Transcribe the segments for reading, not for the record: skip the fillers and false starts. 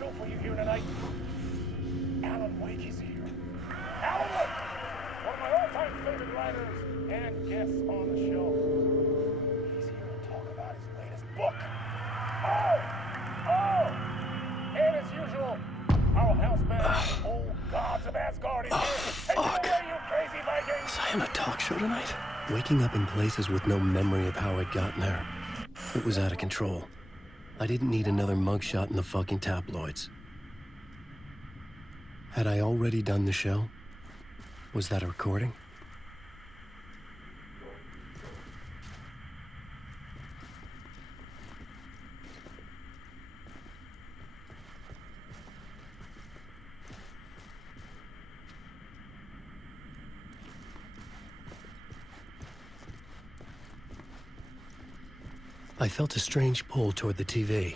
show for you here tonight. Alan Wake is here. Alan Wake, one of my all-time favorite writers and guests on the show. He's here to talk about his latest book. And as usual, our house band, old gods of Asgard, is here. Take it away, you crazy Vikings! Was I on a talk show tonight? Waking up in places with no memory of how I'd gotten there. It was out of control. I didn't need another mugshot in the fucking tabloids. Had I already done the show? Was that a recording? I felt a strange pull toward the TV.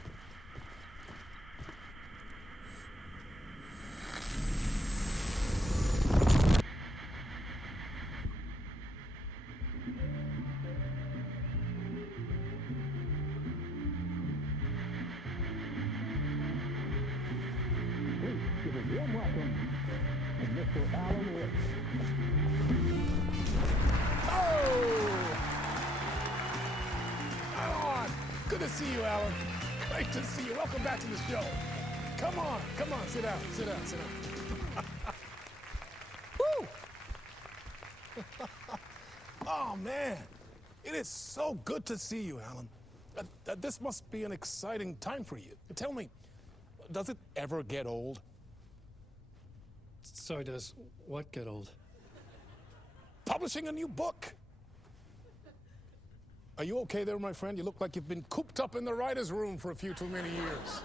Give a warm welcome to Mr. Alan Wake. Good to see you, Alan. Great to see you. Welcome back to the show. Come on, sit down. Woo! Oh, man. It is so good to see you, Alan. This must be an exciting time for you. Tell me, does it ever get old? Sorry, does what get old? Publishing a new book. Are you okay there, my friend? You look like you've been cooped up in the writer's room for a few too many years.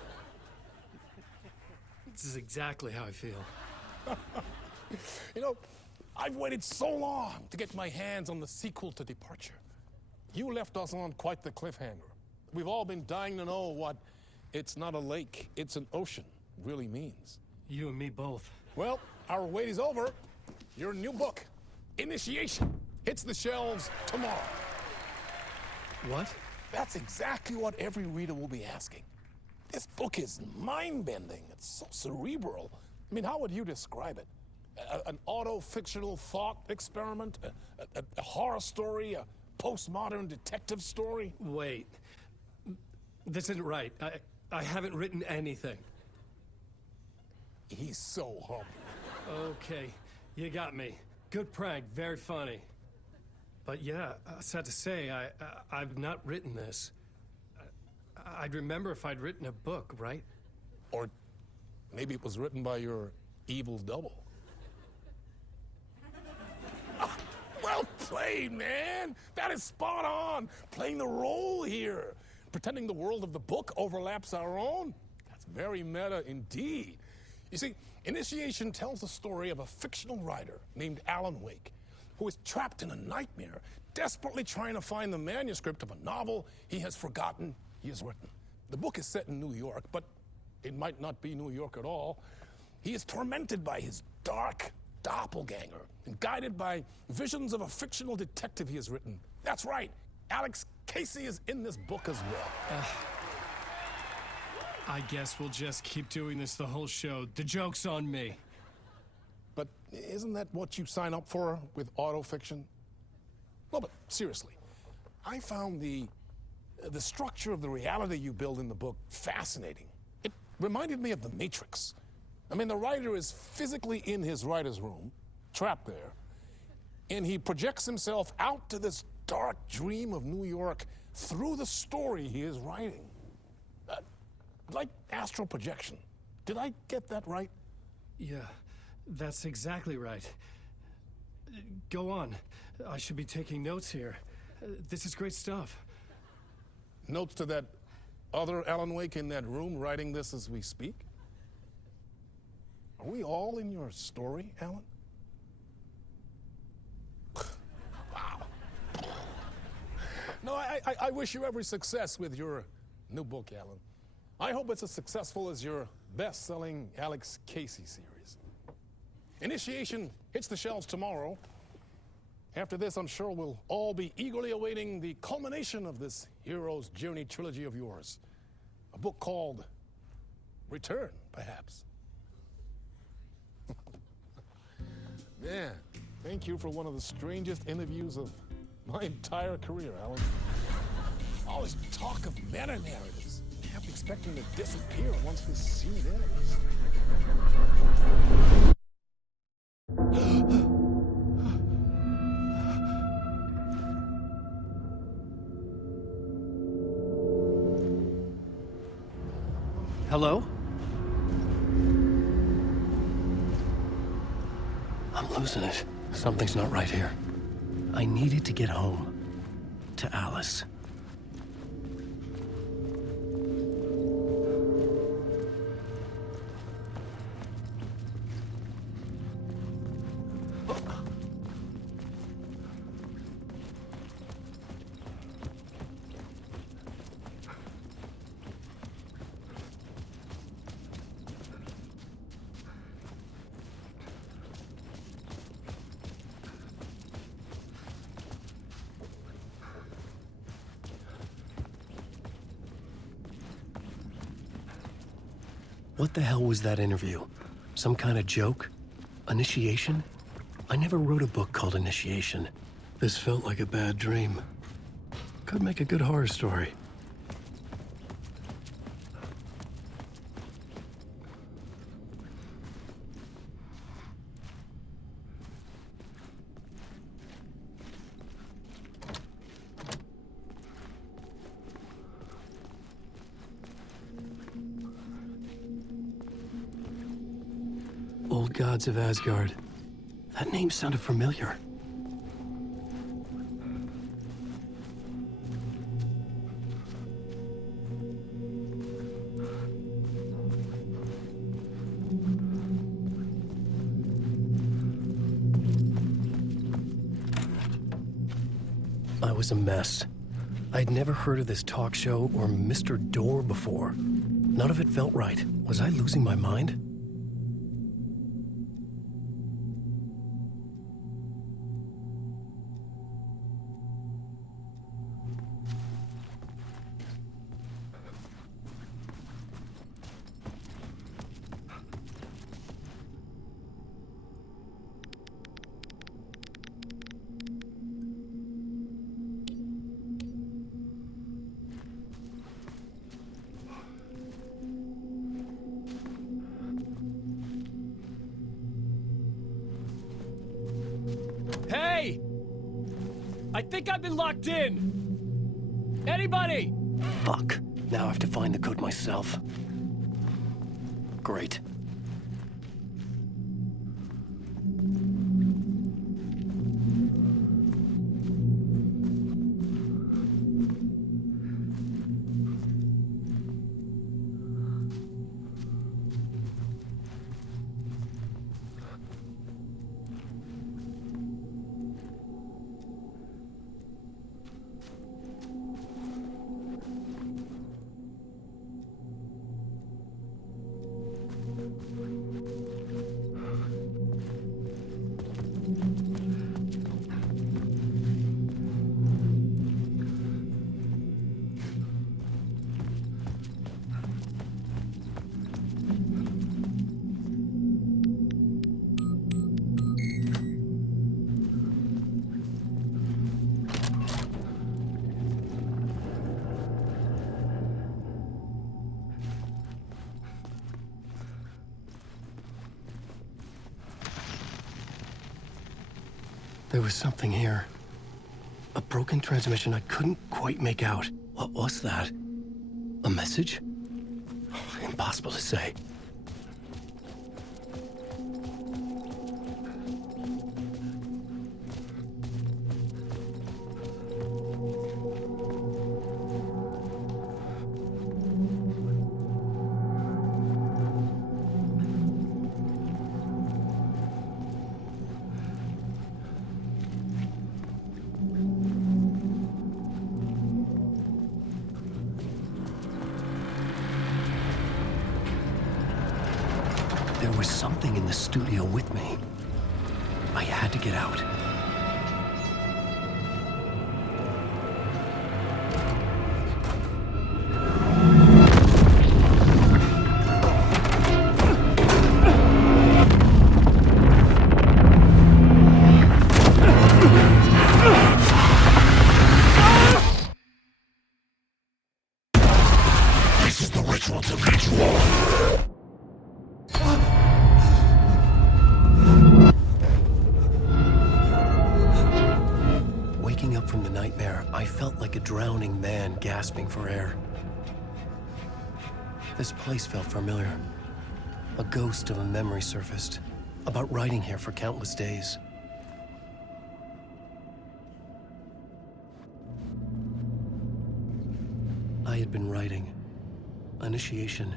This is exactly how I feel. You know, I've waited so long to get my hands on the sequel to Departure. You left us on quite the cliffhanger. We've all been dying to know what "it's not a lake, it's an ocean" really means. You and me both. Well, our wait is over. Your new book, Initiation, hits the shelves tomorrow. What? That's exactly what every reader will be asking. This book is mind-bending. It's so cerebral. I mean, how would you describe it? An auto-fictional thought experiment? A horror story? A postmodern detective story? Wait. This isn't right. I haven't written anything. He's so humble. Okay, you got me. Good prank, very funny. But yeah, sad to say, I've not written this. I'd remember if I'd written a book, right? Or maybe it was written by your evil double. Well played, man. That is spot on. Playing the role here. Pretending the world of the book overlaps our own. That's very meta indeed. You see, Initiation tells the story of a fictional writer named Alan Wake, who is trapped in a nightmare, desperately trying to find the manuscript of a novel he has forgotten he has written. The book is set in New York, but it might not be New York at all. He is tormented by his dark doppelganger and guided by visions of a fictional detective he has written. That's right, Alex Casey is in this book as well. I guess we'll just keep doing this the whole show. The joke's on me. But isn't that what you sign up for with autofiction? Well, but seriously, I found the structure of the reality you build in the book fascinating. It reminded me of The Matrix. I mean, the writer is physically in his writer's room, trapped there, and he projects himself out to this dark dream of New York through the story he is writing. Like astral projection. Did I get that right? Yeah, that's exactly right. Go on. I should be taking notes here. This is great stuff. Notes to that other Alan Wake in that room writing this as we speak? Are we all in your story, Alan? Wow. No, I wish you every success with your new book, Alan. I hope it's as successful as your best-selling Alex Casey series. Initiation hits the shelves tomorrow. After this, I'm sure we'll all be eagerly awaiting the culmination of this hero's journey trilogy of yours. A book called return, perhaps. Man, thank you for one of the strangest interviews of my entire career, Alan. All this talk of meta narratives. Kept expecting to disappear once this scene ends. Hello? I'm losing it. Something's not right here. I needed to get home. To Alice. What the hell was that interview? Some kind of joke? Initiation? I never wrote a book called Initiation. This felt like a bad dream. Could make a good horror story. Old gods of Asgard. That name sounded familiar. I was a mess. I'd never heard of this talk show or Mr. Door before. None of it felt right. Was I losing my mind? Hey! I think I've been locked in! Anybody? Fuck. Now I have to find the code myself. Great. There was something here. A broken transmission I couldn't quite make out. What was that? A message? Impossible to say. There was something in the studio with me. I had to get out. Waking up from the nightmare, I felt like a drowning man gasping for air. This place felt familiar. A ghost of a memory surfaced, about writing here for countless days. I had been writing. Initiation.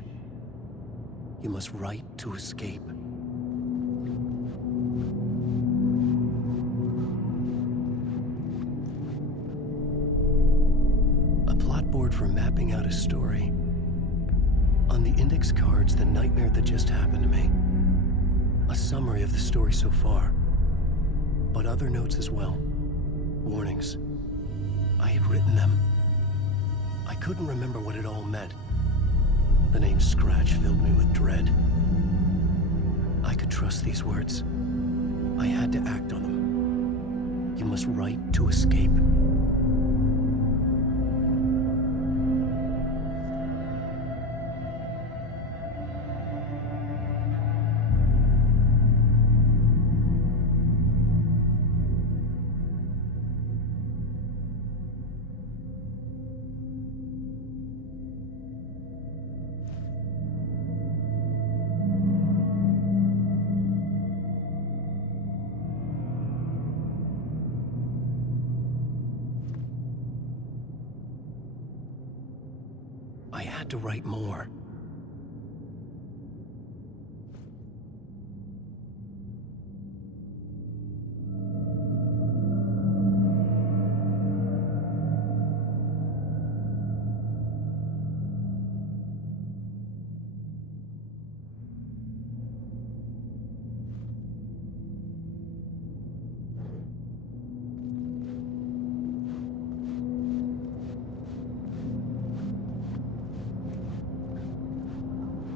You must write to escape. A plot board for mapping out a story. On the index cards, the nightmare that just happened to me. A summary of the story so far. But other notes as well. Warnings. I had written them. I couldn't remember what it all meant. The name Scratch filled me with dread. I could trust these words. I had to act on them. You must write to escape. I had to write more.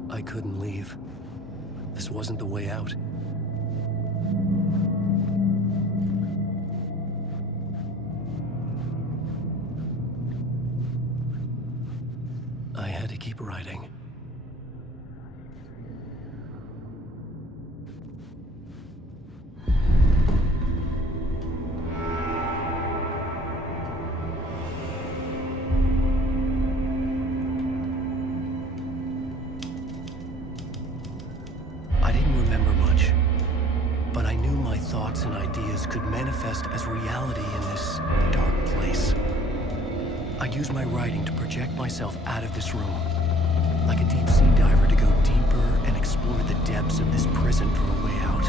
I couldn't leave. This wasn't the way out. I had to keep writing. I didn't remember much, but I knew my thoughts and ideas could manifest as reality in this dark place. I'd use my writing to project myself out of this room, like a deep-sea diver to go deeper and explore the depths of this prison for a way out.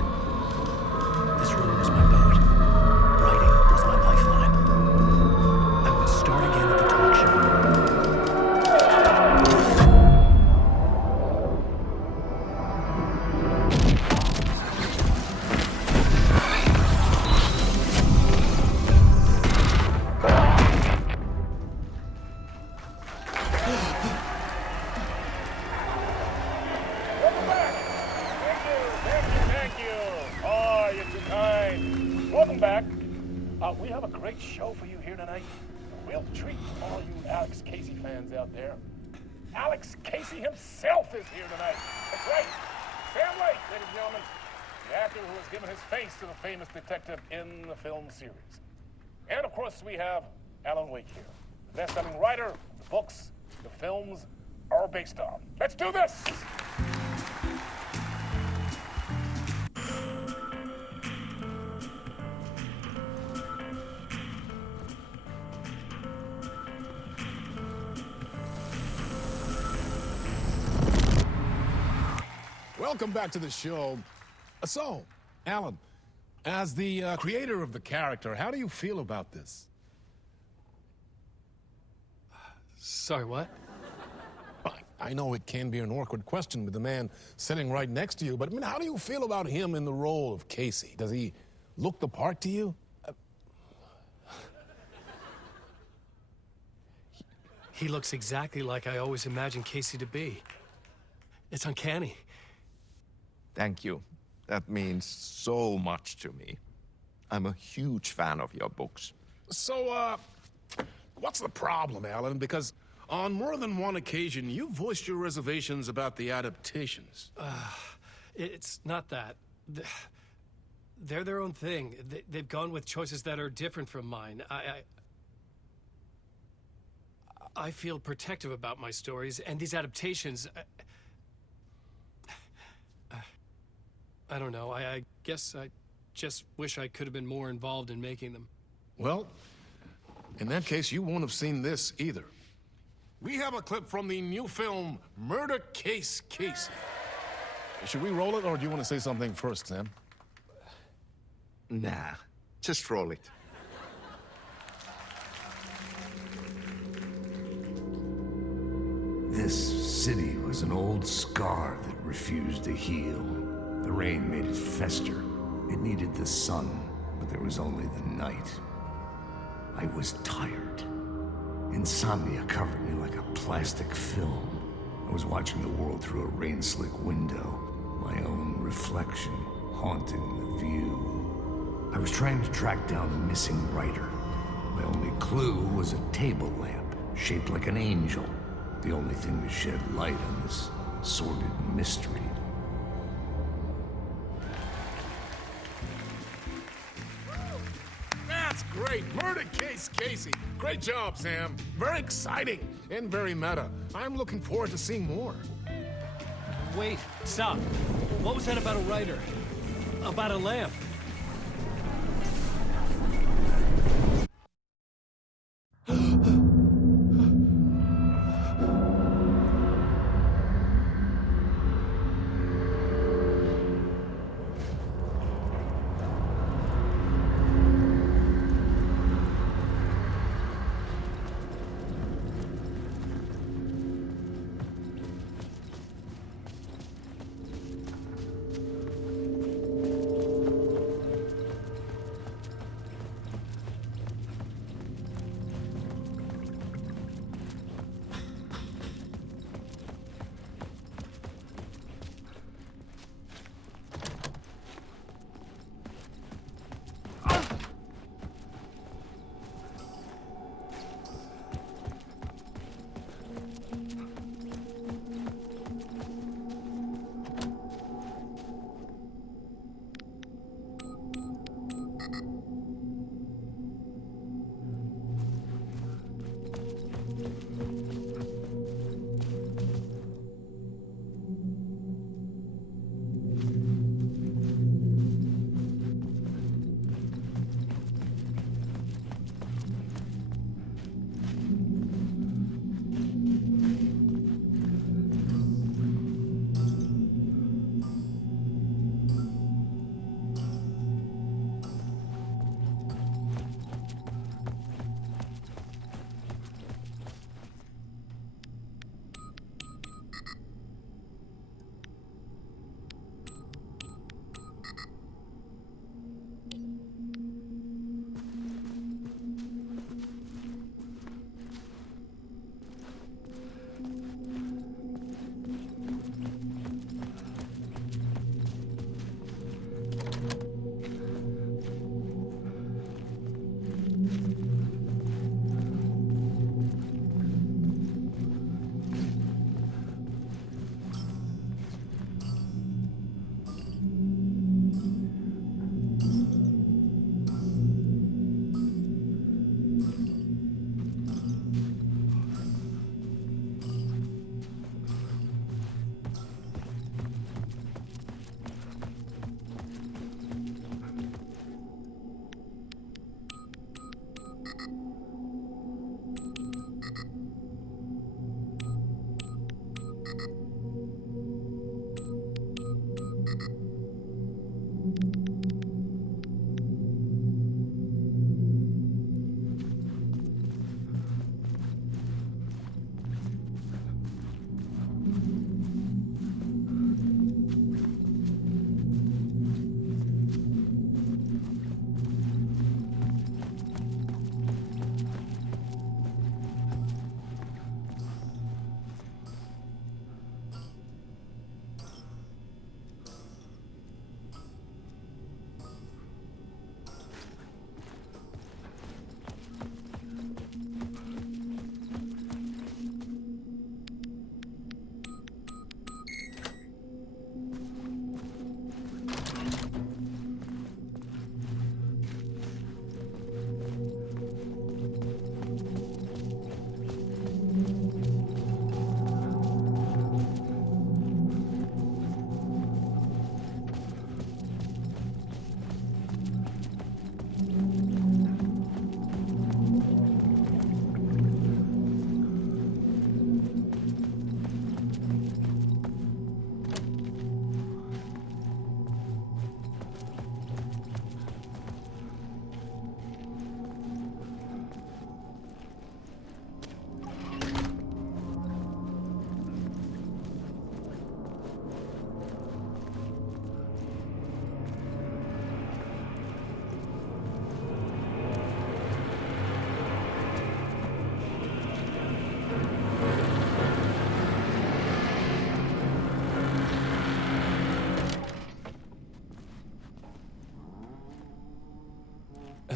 This room was my boat. Writing was my lifeline. I would start again at the talk show. Welcome back. We have a great show for you here tonight. We'll treat all you Alex Casey fans out there. Alex Casey himself is here tonight. That's right. Sam Lake, ladies and gentlemen, the actor who has given his face to the famous detective in the film series. And of course, we have Alan Wake here, the best-selling writer, the books, the films are based on. Let's do this! Welcome back to the show. So, Alan, as the creator of the character, how do you feel about this? Sorry, what? I know it can be an awkward question with the man sitting right next to you, but I mean, how do you feel about him in the role of Casey? Does he look the part to you? He looks exactly like I always imagined Casey to be. It's uncanny. Thank you. That means so much to me. I'm a huge fan of your books. So, what's the problem, Alan? Because On more than one occasion, you've voiced your reservations about the adaptations. It's not that. They're their own thing. They've gone with choices that are different from mine. I feel protective about my stories, and these adaptations... I don't know. I guess I just wish I could have been more involved in making them. Well, in that case, you won't have seen this either. We have a clip from the new film, Murder Case Casey. Should we roll it, or do you want to say something first, Sam? Nah, just roll it. This city was an old scar that refused to heal. The rain made it fester. It needed the sun, but there was only the night. I was tired. Insomnia covered me like a plastic film. I was watching the world through a rain-slick window, my own reflection haunting the view. I was trying to track down a missing writer. My only clue was a table lamp, shaped like an angel, the only thing to shed light on this sordid mystery. That's great! Murder Case Casey! Great job, Sam. Very exciting and very meta. I'm looking forward to seeing more. Wait, stop. What was that about a writer? About a lamp?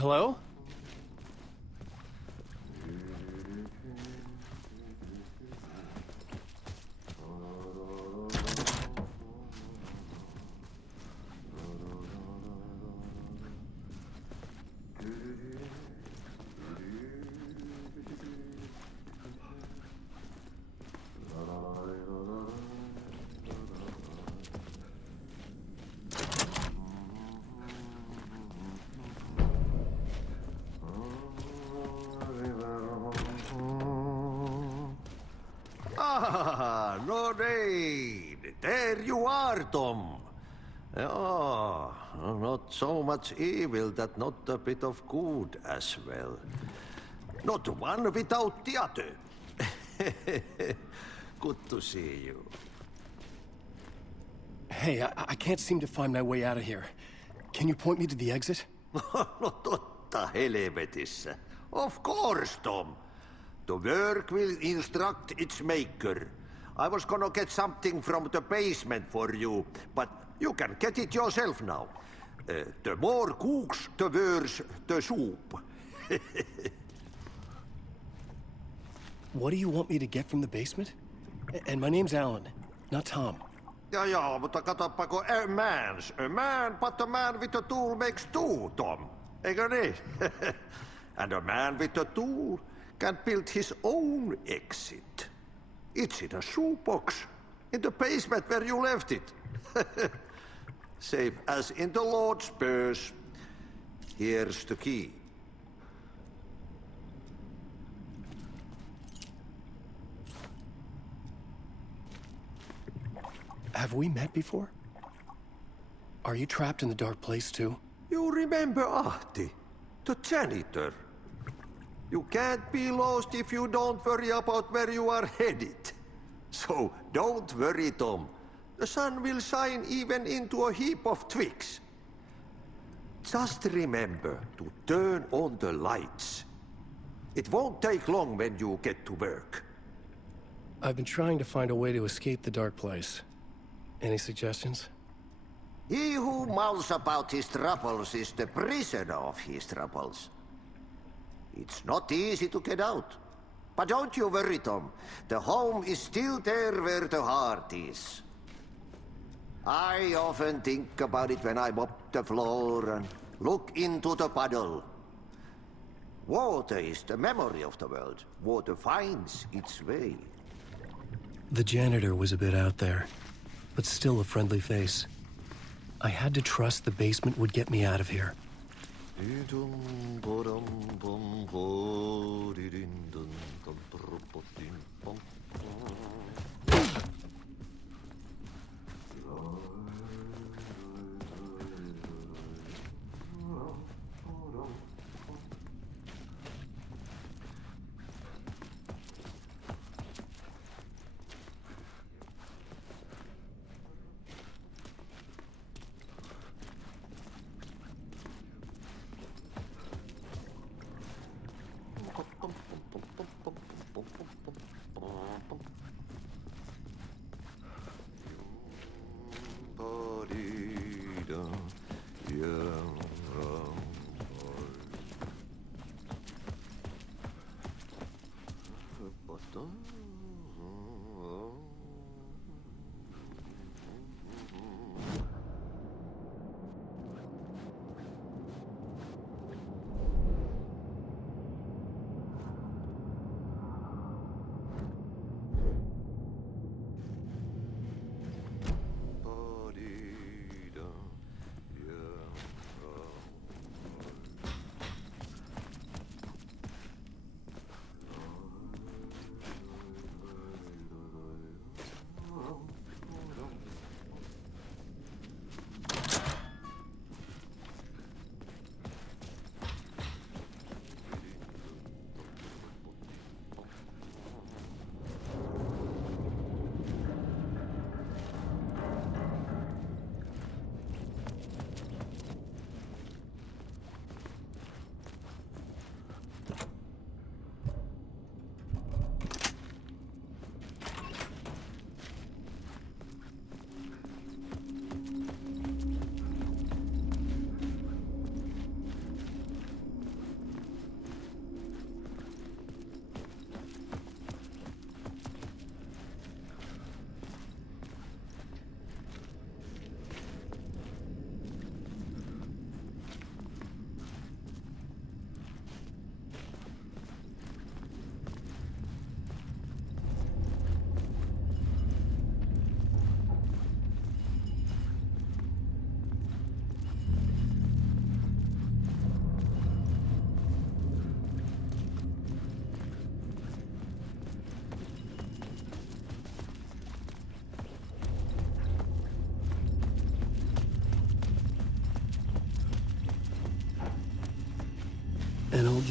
Hello? Ah, Lorraine! There you are, Tom. Oh, not so much evil that not a bit of good as well. Not one without the other. Good to see you. Hey, I can't seem to find my way out of here. Can you point me to the exit? No totta helvetissä. Of course, Tom. The work will instruct its maker. I was gonna get something from the basement for you, but you can get it yourself now. The more cooks, the worse the soup. What do you want me to get from the basement? And my name's Alan, not Tom. Ja, mutta katsopako a man, but a man with a tool makes two, Tom. Eikö niin? And a man with a tool can build his own exit. It's in a shoebox, in the basement where you left it. Safe as in the Lord's purse. Here's the key. Have we met before? Are you trapped in the dark place too? You remember Ahti, the janitor. You can't be lost if you don't worry about where you are headed. So don't worry, Tom. The sun will shine even into a heap of twigs. Just remember to turn on the lights. It won't take long when you get to work. I've been trying to find a way to escape the dark place. Any suggestions? He who mouths about his troubles is the prisoner of his troubles. It's not easy to get out. But don't you worry, Tom. The home is still there where the heart is. I often think about it when I mop the floor and look into the puddle. Water is the memory of the world. Water finds its way. The janitor was a bit out there, but still a friendly face. I had to trust the basement would get me out of here.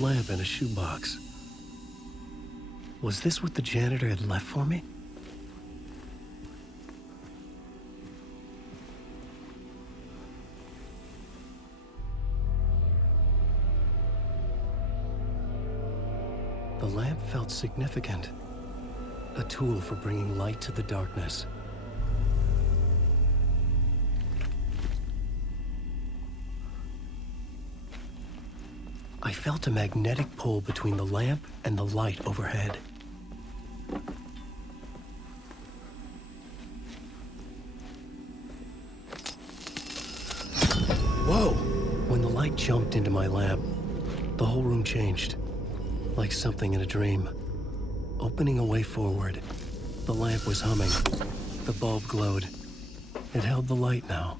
lamp in a shoebox. Was this what the janitor had left for me? The lamp felt significant. A tool for bringing light to the darkness. I felt a magnetic pull between the lamp and the light overhead. Whoa! When the light jumped into my lamp, the whole room changed, like something in a dream. Opening a way forward, the lamp was humming. The bulb glowed. It held the light now.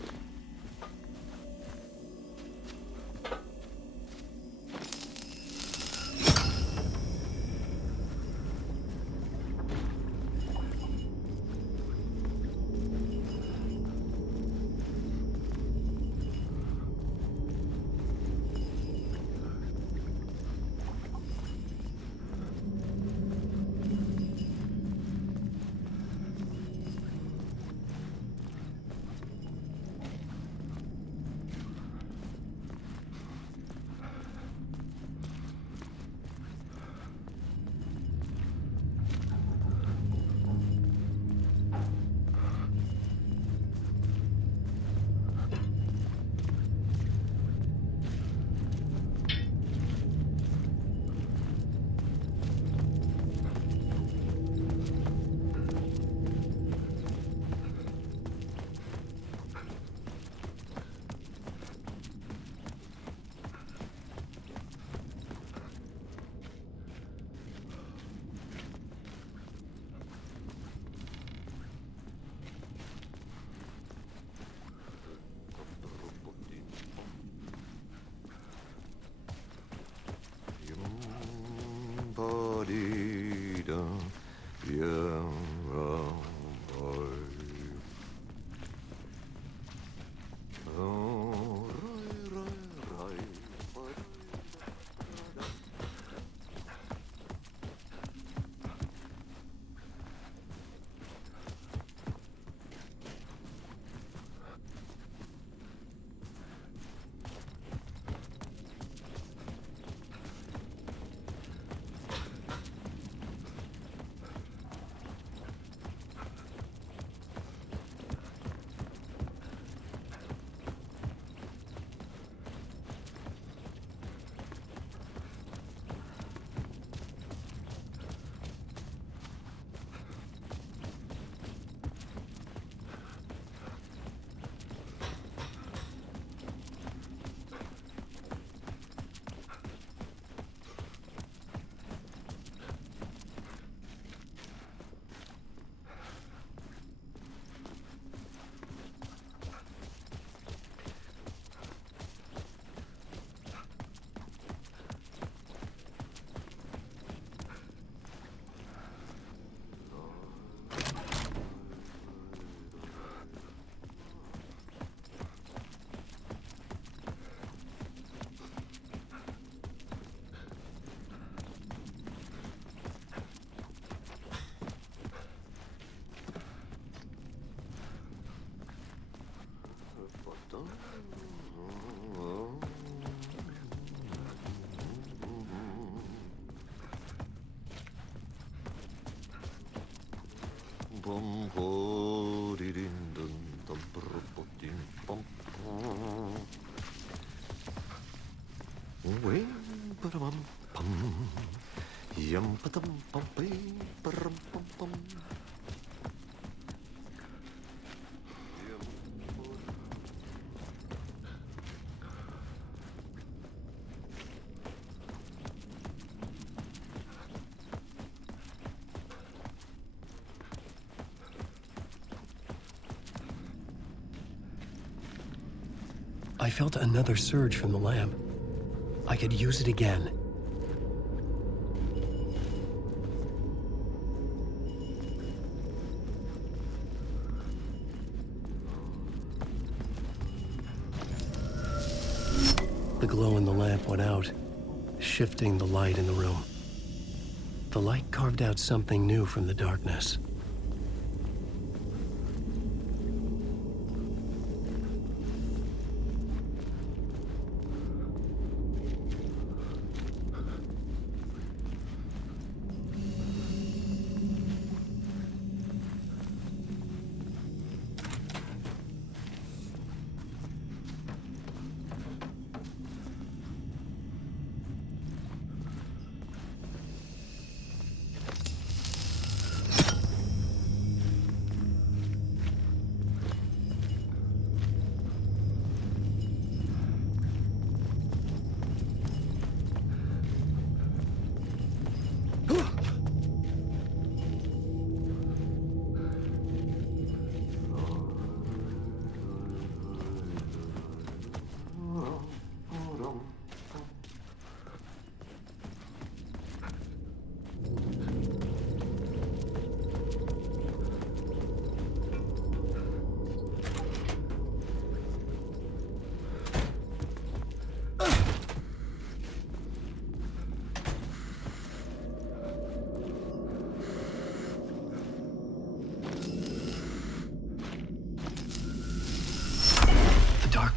I felt another surge from the lamp. I could use it again. The glow in the lamp went out, shifting the light in the room. The light carved out something new from the darkness.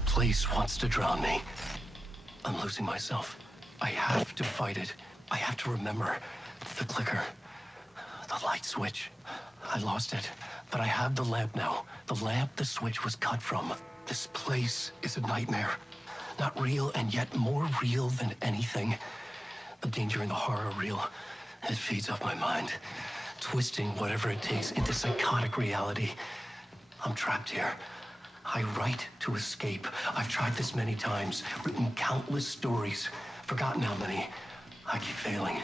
Place wants to drown me. I'm losing myself. I have to fight it. I have to remember. The clicker. The light switch. I lost it. But I have the lamp now. The lamp the switch was cut from. This place is a nightmare. Not real, and yet more real than anything. The danger and the horror are real. It feeds off my mind. Twisting whatever it takes into psychotic reality. I'm trapped here. I write to escape. I've tried this many times, written countless stories, forgotten how many. I keep failing,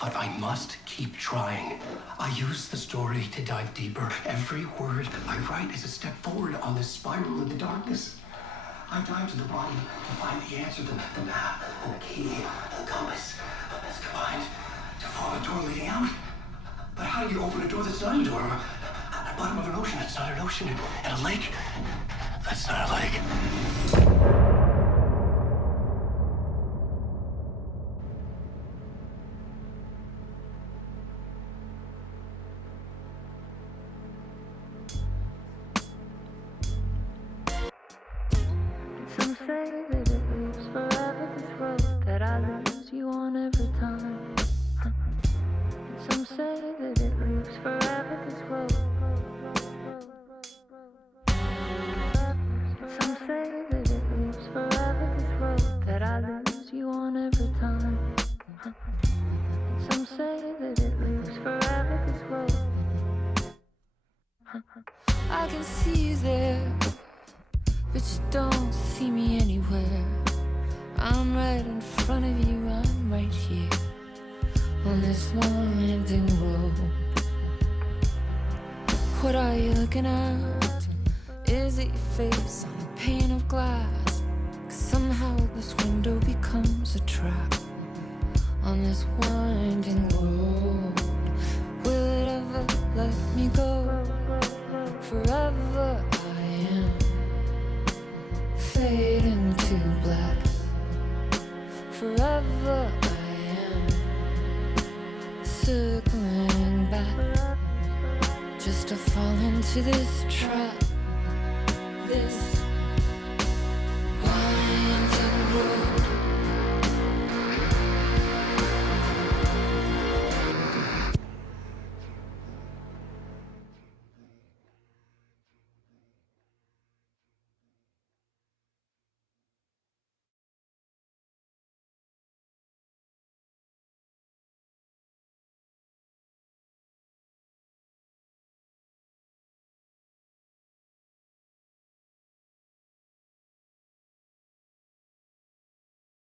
but I must keep trying. I use the story to dive deeper. Every word I write is a step forward on this spiral in the darkness. I dive to the bottom to find the answer, the map, and the key, and the compass. It's combined to form a door leading out. But how do you open a door that's not a door? At the bottom of an ocean, that's not an ocean. And a lake, that's not a lake. Some say that it lives forever, this road that I lose you on every time. Some say that it lives forever, this road. Some say that it lives forever, this road that I lose you on every time. Some say that it lives forever, this road. I can see you there, but you don't see me anywhere. I'm right in front of you, I'm right here on this winding road. What are you looking at? Is it your face on a pane of glass? 'Cause somehow this window becomes a trap on this winding road. Will it ever let me go? Forever I am fading to black. Forever I am circling back, just to fall into this trap. This